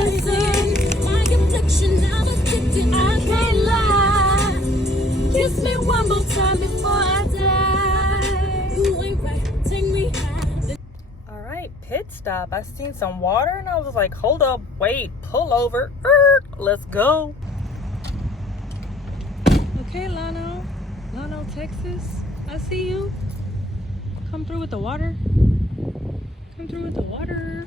poison. My affliction, I'm addicted, I can't lie. Kiss me one more time before I die. You ain't right, take me high. All right, pit stop. I seen some water and I was like, hold up, wait, pull over. Let's go. Okay, Lano, Texas, I see you. Come through with the water. Come through with the water.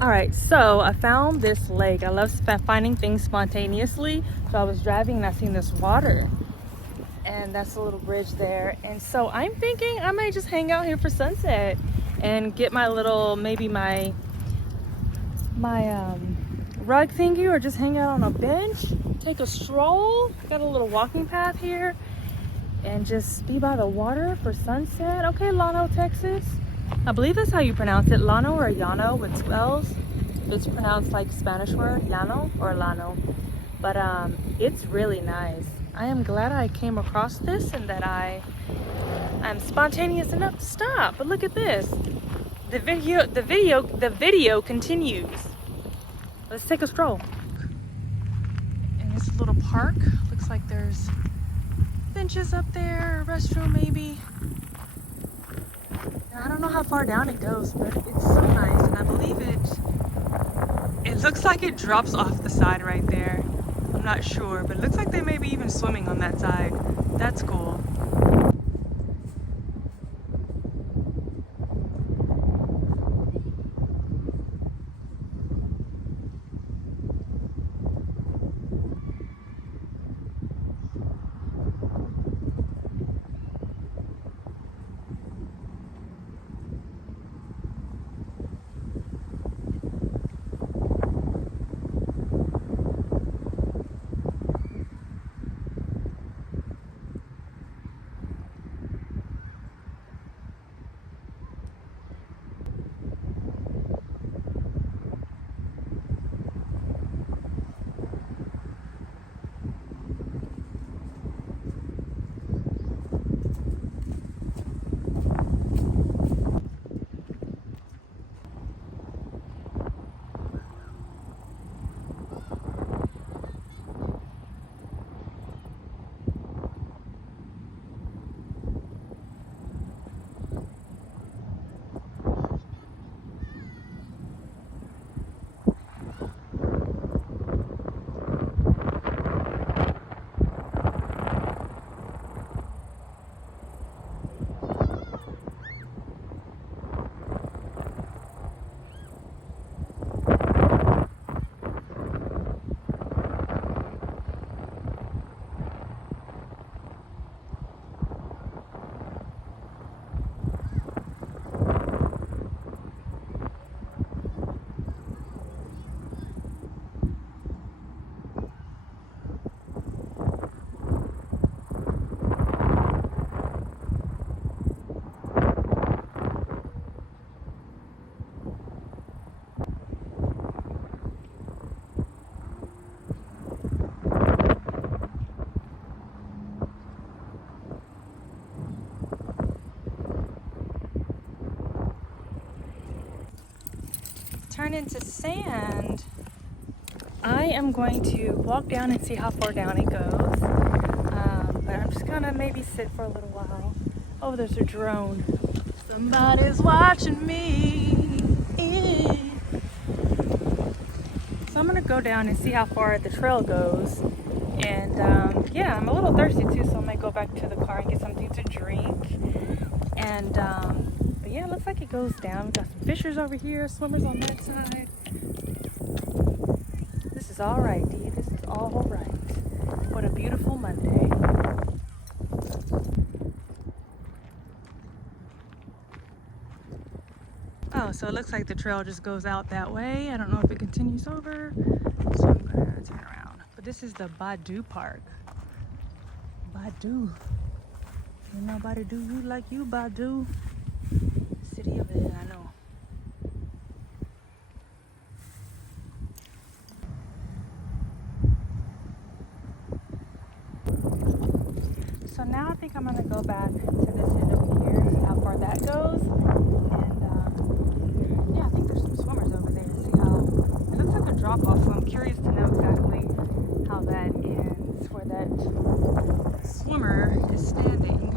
All right, so I found this lake. I love finding things spontaneously. So I was driving and I seen this water, and that's a little bridge there. And so I'm thinking I might just hang out here for sunset and get my little, maybe my rug thingy, or just hang out on a bench, take a stroll. Got a little walking path here, and just be by the water for sunset. Okay, Llano, Texas. I believe that's how you pronounce it, Llano or Llano with 2 L's. It's pronounced like Spanish word, Llano or Llano. But it's really nice. I am glad I came across this and that I'm spontaneous enough to stop. But look at this. The video continues. Let's take a stroll. In this little park, looks like there's benches up there, a restroom maybe. Now, I don't know how far down it goes, but it's so nice, and I believe it looks like it drops off the side right there. I'm not sure, but it looks like they may be even swimming on that side. That's cool. Turn into sand. I am going to walk down and see how far down it goes. But I'm just gonna maybe sit for a little while. Oh, there's a drone. Somebody's watching me. So I'm gonna go down and see how far the trail goes. And yeah, I'm a little thirsty too, so I might go back to the car and get something to drink. And but yeah, it looks like it goes down. We've got some fishers over here, swimmers on that side. This is all right, Dee. This is all right. What a beautiful Monday. Oh, so it looks like the trail just goes out that way. I don't know if it continues over, so I'm gonna turn around. But this is the Badu Park. Badu. Ain't nobody do you like you, Badu. City of it, I know. So now I think I'm gonna go back to this end over here, see how far that goes. And yeah, I think there's some swimmers over there. drop off, so I'm curious to know exactly how that ends, where that swimmer is standing.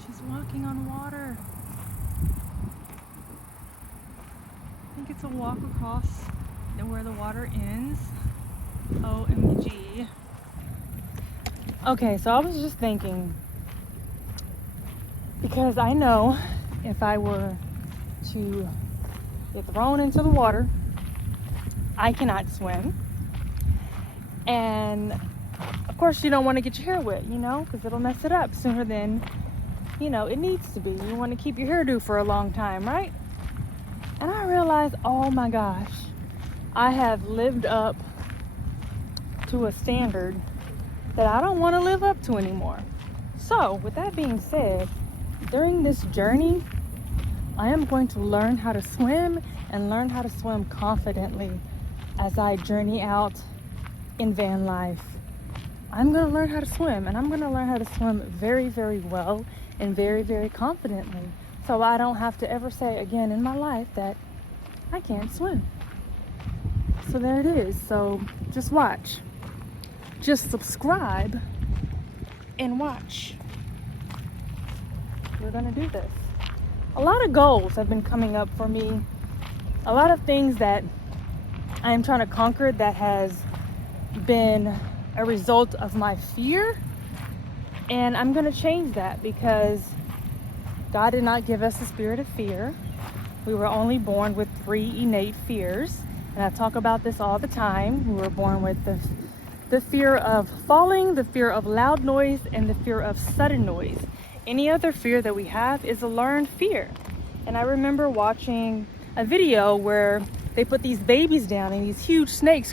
She's walking on water. I think it's a walk across where the water ends. OMG. Okay, so I was just thinking, because I know if I were to get thrown into the water, I cannot swim. And of course you don't want to get your hair wet, you know, because it'll mess it up sooner than, you know, it needs to be. You want to keep your hairdo for a long time, right? And I realized, oh my gosh, I have lived up to a standard that I don't want to live up to anymore. So with that being said, during this journey, I am going to learn how to swim and learn how to swim confidently as I journey out in van life. I'm going to learn how to swim, and I'm going to learn how to swim very, very well and very, very confidently, so I don't have to ever say again in my life that I can't swim. So there it is. So just watch. Just subscribe and watch. We're going to do this. A lot of goals have been coming up for me. A lot of things that I am trying to conquer that has been a result of my fear. And I'm going to change that, because God did not give us the spirit of fear. We were only born with 3 innate fears. And I talk about this all the time. We were born with the fear of falling, the fear of loud noise, and the fear of sudden noise. Any other fear that we have is a learned fear. And I remember watching a video where they put these babies down and these huge snakes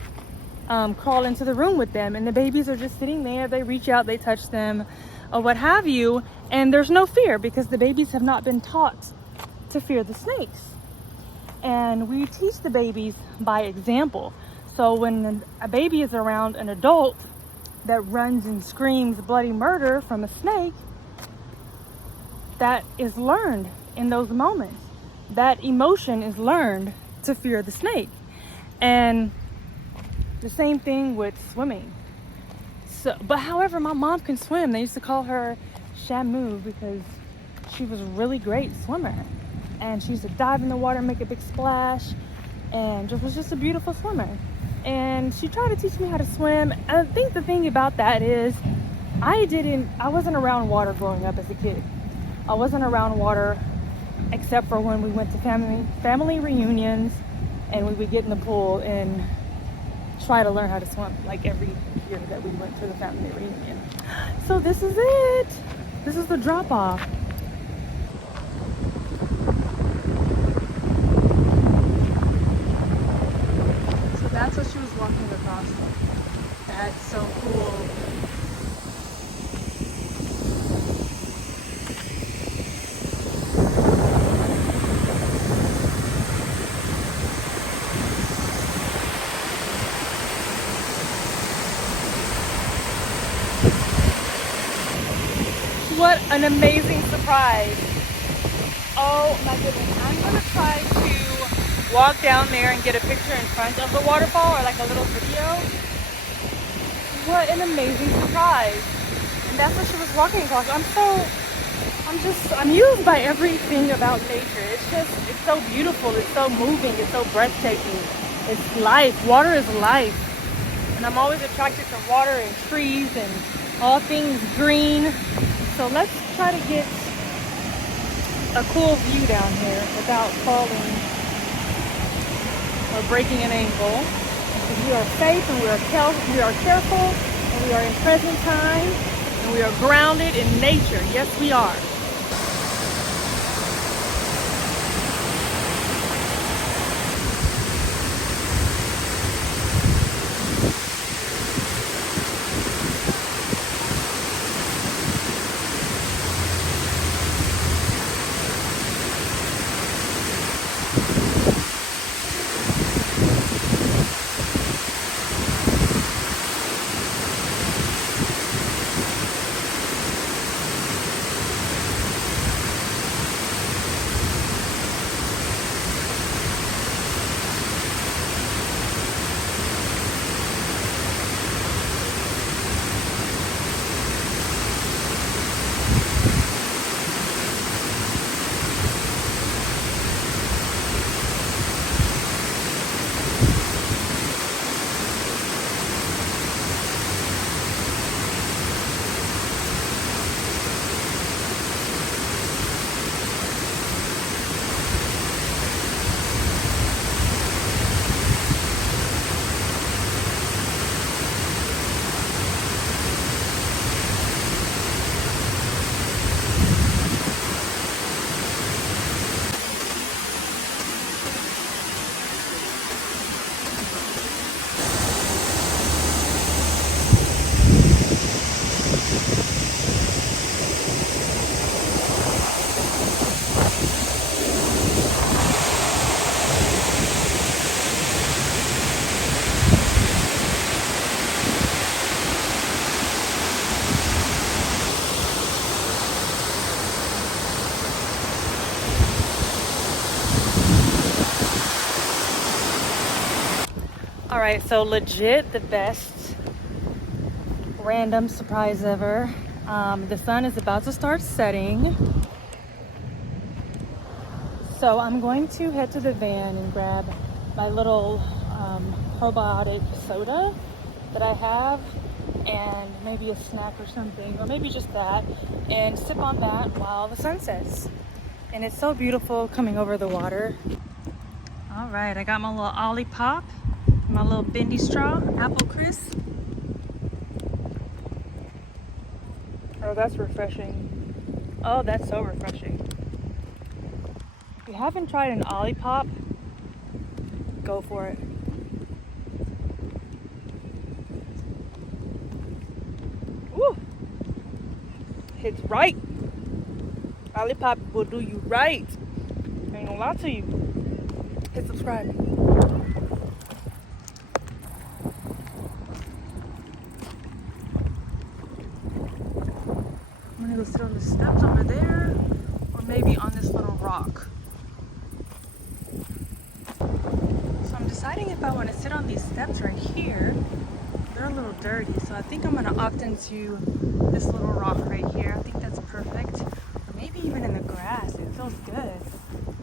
crawl into the room with them, and the babies are just sitting there. They reach out, they touch them, or what have you, and there's no fear because the babies have not been taught to fear the snakes. And we teach the babies by example. So when a baby is around an adult that runs and screams bloody murder from a snake, that is learned in those moments. That emotion is learned to fear the snake. And the same thing with swimming. So, but however, my mom can swim. They used to call her Shamu because she was a really great swimmer. And she used to dive in the water, make a big splash, and was just a beautiful swimmer. And she tried to teach me how to swim. And I think the thing about that is I wasn't around water growing up as a kid. I wasn't around water except for when we went to family reunions, and we would get in the pool and try to learn how to swim, like every year that we went to the family reunion. So this is it. This is the drop off. So that's what she was walking across. That's so cool. What an amazing surprise. Oh my goodness. I'm going to try to walk down there and get a picture in front of the waterfall, or like a little video. What an amazing surprise. And that's what she was walking across. I'm used by everything about nature. It's so beautiful. It's so moving. It's so breathtaking. It's life. Water is life. And I'm always attracted to water and trees and all things green. So let's try to get a cool view down here without falling or breaking an ankle. Because we are safe and we are careful and we are in present time and we are grounded in nature. Yes, we are. All right, so legit the best random surprise ever. The sun is about to start setting. So I'm going to head to the van and grab my little probiotic soda that I have, and maybe a snack or something, or maybe just that, and sip on that while the sun sets. And it's so beautiful coming over the water. All right, I got my little Ollie Pop, my little bendy straw, apple crisp. Oh, that's refreshing. Oh, that's so refreshing. If you haven't tried an Ollie Pop, go for it. Woo! Hits right. Ollie Pop will do you right. I ain't gonna lie to you. Hit subscribe. I'm gonna go sit on the steps over there, or maybe on this little rock. So I'm deciding if I want to sit on these steps right here. They're a little dirty, so I think I'm gonna opt into this little rock right here. I think that's perfect. Or maybe even in the grass. It feels good.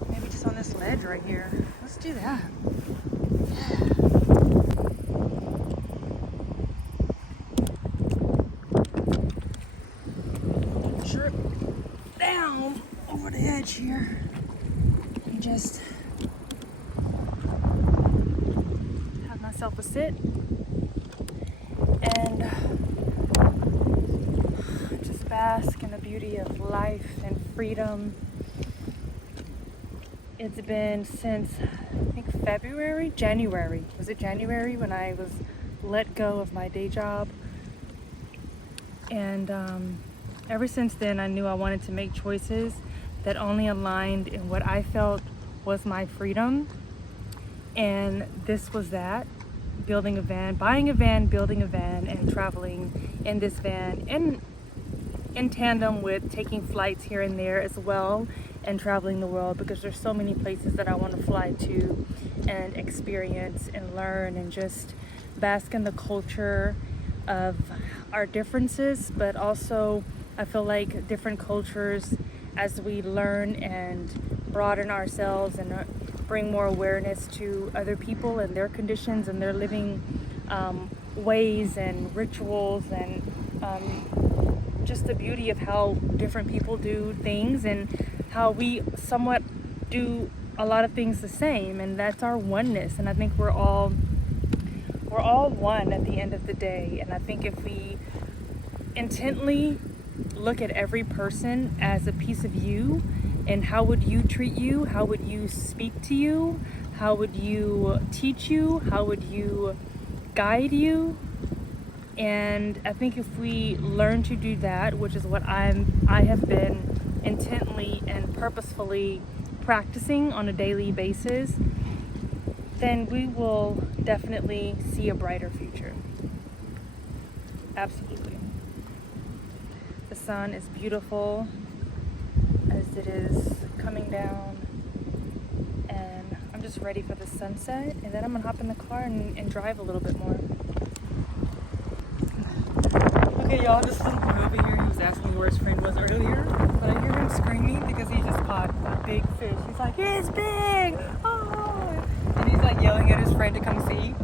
Maybe just on this ledge right here. Let's do that. Trip down over the edge here and just have myself a sit and just bask in the beauty of life and freedom. It's been since I think January. Was it January when I was let go of my day job? And ever since then, I knew I wanted to make choices that only aligned in what I felt was my freedom. And this was that. Building a van, buying a van, building a van, and traveling in this van in tandem with taking flights here and there as well, and traveling the world, because there's so many places that I want to fly to and experience and learn and just bask in the culture of our differences. But also I feel like different cultures, as we learn and broaden ourselves and bring more awareness to other people and their conditions and their living ways and rituals, and just the beauty of how different people do things and how we somewhat do a lot of things the same, and that's our oneness. And I think we're all one at the end of the day. And I think if we intently look at every person as a piece of you, and how would you treat you, how would you speak to you, how would you teach you, how would you guide you, and I think if we learn to do that, which is what I have been intently and purposefully practicing on a daily basis, then we will definitely see a brighter future. Absolutely. The sun is beautiful as it is coming down, and I'm just ready for the sunset, and then I'm gonna hop in the car and drive a little bit more. Okay, y'all, this little boy over here, he was asking where his friend was earlier, but I hear him screaming because he just caught a big fish. He's like, it's big! Oh! And he's like yelling at his friend to come see.